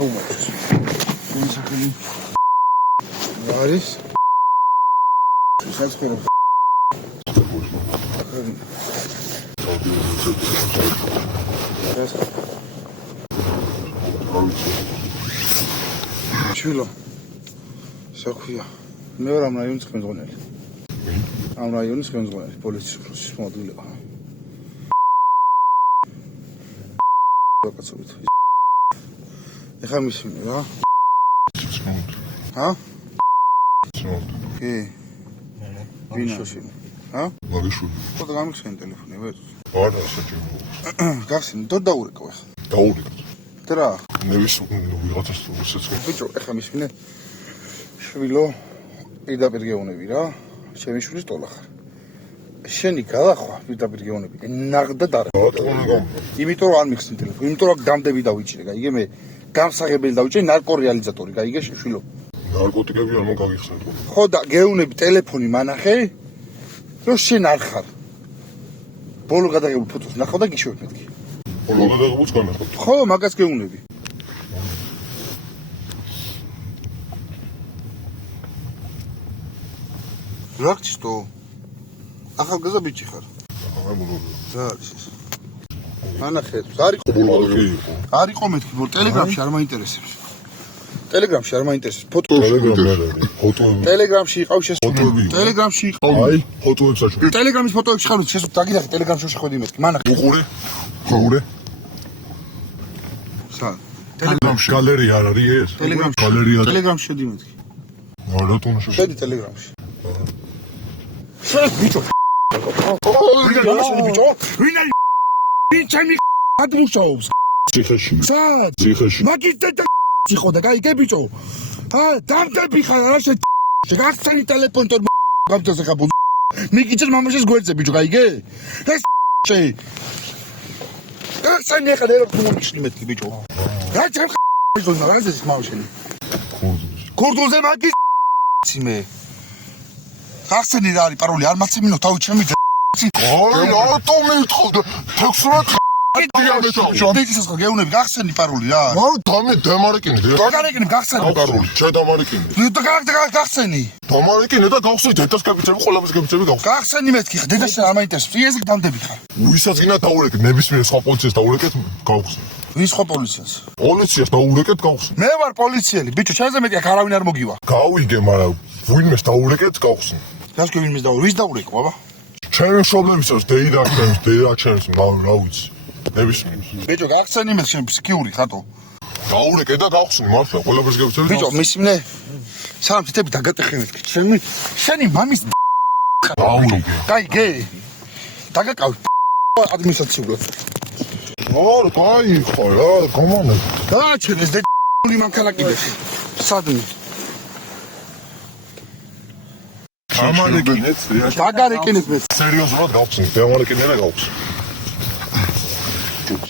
აუმაჩეს. ეს ახალი არის სასწორ ჩილო საქვია მე ვარ ამ რაიონის ხელმძღვანელი ამ რაიონის ხელმძღვანელი პოლიციის მოადგილე ვარ კაცობით ეხა მისმინე რა ჰა კი ვინაში ჰა მაგიშვილი ხოდა გამიხსენ ტელეფონი ვეც არა საჭირო გახსენ დო დაურეკო ეხა დაურეკო და ნევის ვიღაცას უცეცხლო ბიჭო ეხა მისმინე შვილო პირდაპირ გეუნები რა ჩემი შვილის ტოლა ხარ შენი გადახვა პირდაპირ გეუნები ნაღდად არა იმიტომ რომ არ მიხსენ ტელეფონი იმიტომ რომ გამდები დავიჭირე გაიგე მე გამსაღებელი დავიჭირე ნარკორეალიზატორი გაიგე შვილო ნარკოტიკები არ მოგაგიხსენებო ხო და გეუნები ტელეფონი მანახე რომ შენ არ ხარ ბოლო გადაღებულ ფოტოს ნახავ და გიშვებ მეთქი ბოლო გადაღებულს განახავ ხო მაგას გეუნები რაქცტო ახალგაზრდა ბიჭი ხარ აა მოლოდი რა არის ეს მანახე არ იყო მეთქი ბოლო ტელეგრამში არ მაინტერესებს ტელეგრამში არ მაინტერესებს ფოტო ტელეგრამში იყავ შესწავლილი ტელეგრამში იყავ აი ფოტოებს აშვი ტელეგრამის ფოტოებში ხარ შესწავლილი დაგიდახე ტელეგრამში შეხვედი მეთქი მანახე უყურე სა ტელეგრამში გალერეა არ არის ეს ტელეგრამში შედი მეთქი რატომ შედი შედი ტელეგრამში შენ ბიჭო ვინ არის ვინ ჩემი ადმუშაობს ციხეში მაგისტერ ხო და გაიგე ბიჭო დამდები ხარ რა შეგახსენი ტელეფონი თორ გამწეს ხა ბუზ მიგიჭერ მამაშეს გვერდზე ბიჭო გაიგე ეს ახსენი ხა რა გულში მეთქი ბიჭო რა ჩემ ბიჭო რა ეს მამაშენი კურდულზე მაგის მე ახსენი რა არის პაროლი არ მაცემინო თავი ჩემი აი რატომ მეთხოვდა 16 დედისას ხო გეუნები გახსენი პაროლი რა დამარეკინე გახსენი პაროლი შენ დამარეკინე გახსენი დამარეკინე და გავხსნი დედას კაპიცები ყველაფერს კაპიცები გავხსნი გახსენი მეთქი ხა დედას არ მაინტერესებს იეზიკ დამდები ხარ ვისაც გინდა დაურეკეთ ნებისმიერ სხვა პოლიციას დაურეკეთ გავხსნი ვის ხო პოლიციას დაურეკეთ გავხსნი მე ვარ პოლიციელი ბიჭო ჩემზე მეტი აქ არავინ არ მოგივა გავიგე მაგრამ ვინმეს დაურეკეთ გავხსნი გასკე ვინმეს ვის დაურეკო აბა ჩემი მშობლებისაც დეიდაჩენს რა ვიცი ნებისმიერ ბიჭო გახსენი მე შენ ფსიქიური ხატო დაურეკე და გავხსნი მართლა ყველაფერს კაპიცები ბიჭო მისმინე სამ თითები დაგატეხე მეთქი შენი მამის დაურეკე გაიგე დაგაკავი ადმინისტრაციულად კაი ხო რა კომანა დააჩენეს დე მანქანაკიდეს სადმი დამარეკინეთ დაგარეკინეთ მე სერიოზულად გავხსნი დამარეკინე და გავხსნი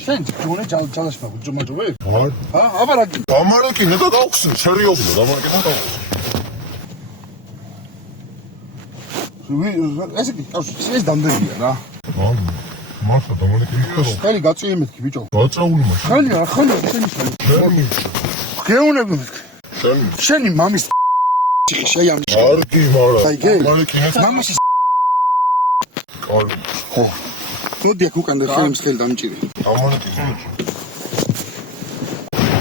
შენ ჯონე ჯალაშმა ჯომაჯოვე არ აბა რა დამარეკინე და გავხსნი სერიოზულად დამარეკინე და გავხსნი ეს დამდებია რა მართლა დამარეკინე ხელი გაწვიე მეთქი ბიჭო გაწაული მაშინ ხელი შენი გეუნები მეთქი შენი მამის შეიამ არ კი მაგრამ დამარეკინე მამის კარი ხო მოდი აქ უკან და ხელს ხელი დამჭირე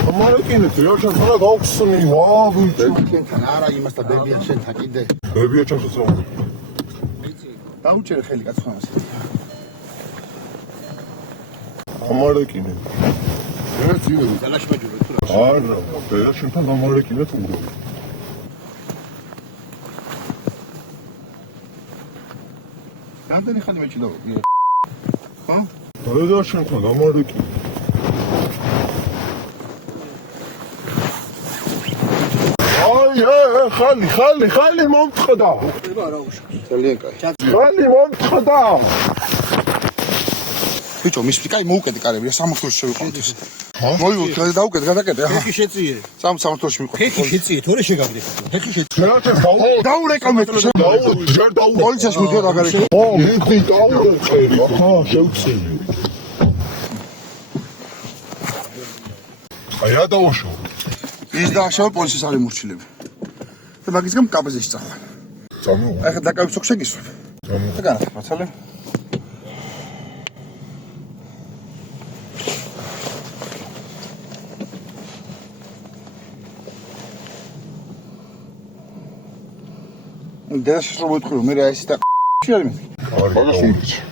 დამარეკინე თეატრთან რა გავხსნი ვა ბებითან არა იმასთან ბებიან შენთან კიდე ბებია ჩემსაც რა დაუჭერე ხელი კაცხანას დამარეკინე ერთ ძილები დალაშმაჯურე თუ რა არა თეატრთან დამარეკინე თუ რამდენი ხანი მეჭიდაო თეატრთან დამარეკინე ხალი მომწოდა ძალიან კაი ხალი მომწოდა ბიჭო მის კაი მოუკეთე კარები რა სამართლოში შევიყვანთ ეს მოიუქე დაუკეთე გადაკეთე ახლა ხე შეწიე სამართლოში მივიყვანთ ხე შეწიე თორე შეგაგდე ხე შეწიე დაურეკა მე პოლიციაში მიდიო დაგარეკე მიხდი დაურეკე ახლა შევწიე აი რა დავაშო ის დააშავა პოლიციის აღიმორჩილები. და მაგის გამ კაბეზე შეწახვა. წამოვა. ახლა დაკავი სოქ შეგისვებ. წამოვა. და განახლა მაცალე. დედაშვილს რომ ვეთქვი რომ მე რა ეს და არის მე. მაგას უნდეც.